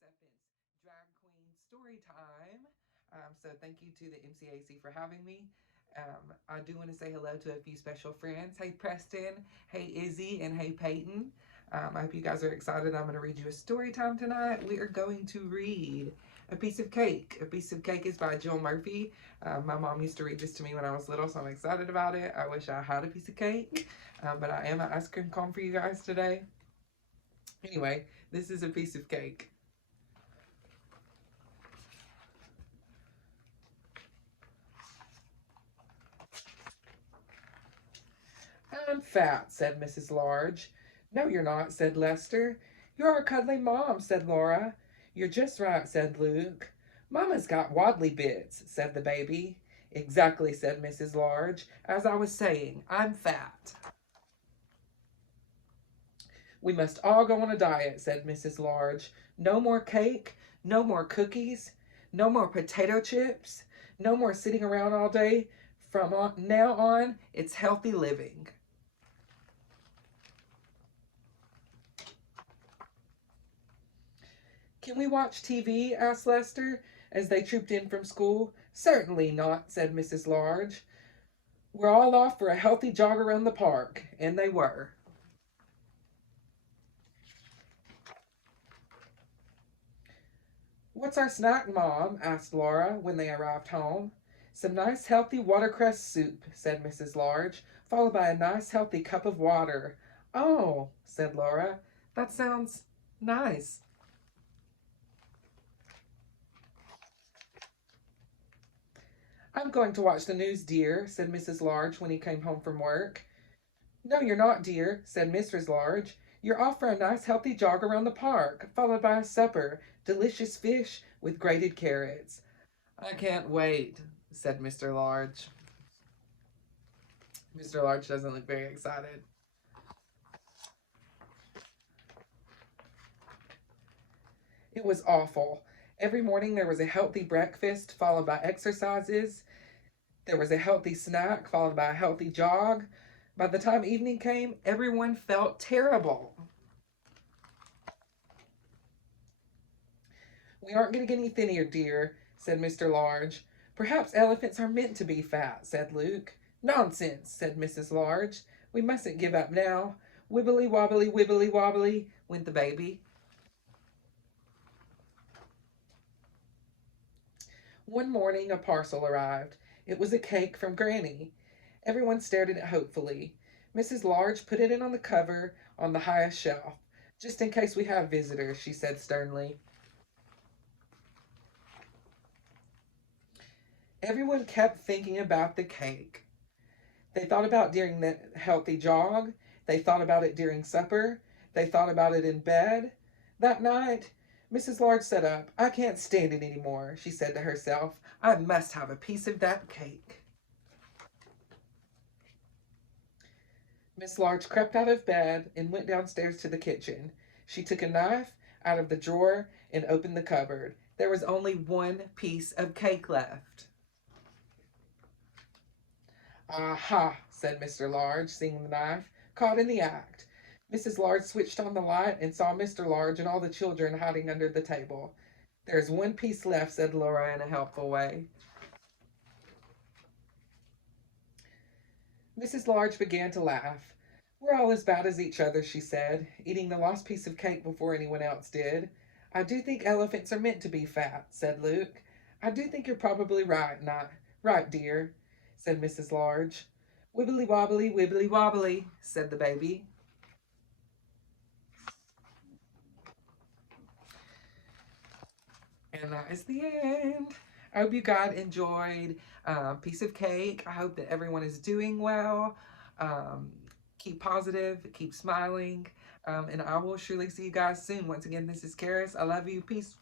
Acceptance Drag Queen Story Time. So thank you to the MCAC for having me. I do want to say hello to a few special friends. Hey Preston, hey Izzy, and hey Peyton. I hope you guys are excited. I'm going to read you a story time tonight. We are going to read A Piece of Cake. A Piece of Cake is by Jill Murphy. My mom used to read this to me when I was little, so I'm excited about it. I wish I had a piece of cake, but I am an ice cream cone for you guys today. Anyway, this is A Piece of Cake. I'm fat, said Mrs. Large. No, you're not, said Lester. You're a cuddly mom, said Laura. You're just right, said Luke. Mama's got waddly bits, said the baby. Exactly, said Mrs. Large. As I was saying, I'm fat. We must all go on a diet, said Mrs. Large. No more cake, no more cookies, no more potato chips, no more sitting around all day. From now on, it's healthy living. Can we watch TV? Asked Lester as they trooped in from school. Certainly not, said Mrs. Large. We're all off for a healthy jog around the park. And they were. What's our snack, Mom? Asked Laura when they arrived home. Some nice healthy watercress soup, said Mrs. Large, followed by a nice healthy cup of water. Oh, said Laura, that sounds nice. I'm going to watch the news, dear, said Mrs. Large when he came home from work. No, you're not, dear, said Mrs. Large. You're off for a nice healthy jog around the park, followed by a supper, delicious fish with grated carrots. I can't wait, said Mr. Large. Mr. Large doesn't look very excited. It was awful. Every morning there was a healthy breakfast, followed by exercises. There was a healthy snack, followed by a healthy jog. By the time evening came, everyone felt terrible. We aren't going to get any thinner, dear, said Mr. Large. Perhaps elephants are meant to be fat, said Luke. Nonsense, said Mrs. Large. We mustn't give up now. Wibbly wobbly, wibbly wobbly, went the baby. One morning a parcel arrived. It was a cake from Granny. Everyone stared at it hopefully. Mrs. Large put it in on the cover on the highest shelf. Just in case we have visitors, she said sternly. Everyone kept thinking about the cake. They thought about during the healthy jog. They thought about it during supper. They thought about it in bed. That night, Mrs. Large sat up. I can't stand it anymore, she said to herself. I must have a piece of that cake. Miss Large crept out of bed and went downstairs to the kitchen. She took a knife out of the drawer and opened the cupboard. There was only one piece of cake left. Aha, said Mr. Large, seeing the knife. Caught in the act. Mrs. Large switched on the light and saw Mr. Large and all the children hiding under the table. There's one piece left, said Laura in a helpful way. Mrs. Large began to laugh. We're all as bad as each other, she said, eating the lost piece of cake before anyone else did. I do think elephants are meant to be fat, said Luke. I do think you're probably right, not right, dear, said Mrs. Large. Wibbly wobbly, wibbly wobbly, said the baby. And that is the end. I hope you guys enjoyed Piece of Cake. I hope that everyone is doing well. Keep positive, keep smiling, and I will surely see you guys soon. Once again, this is Kharris. I love you. Peace.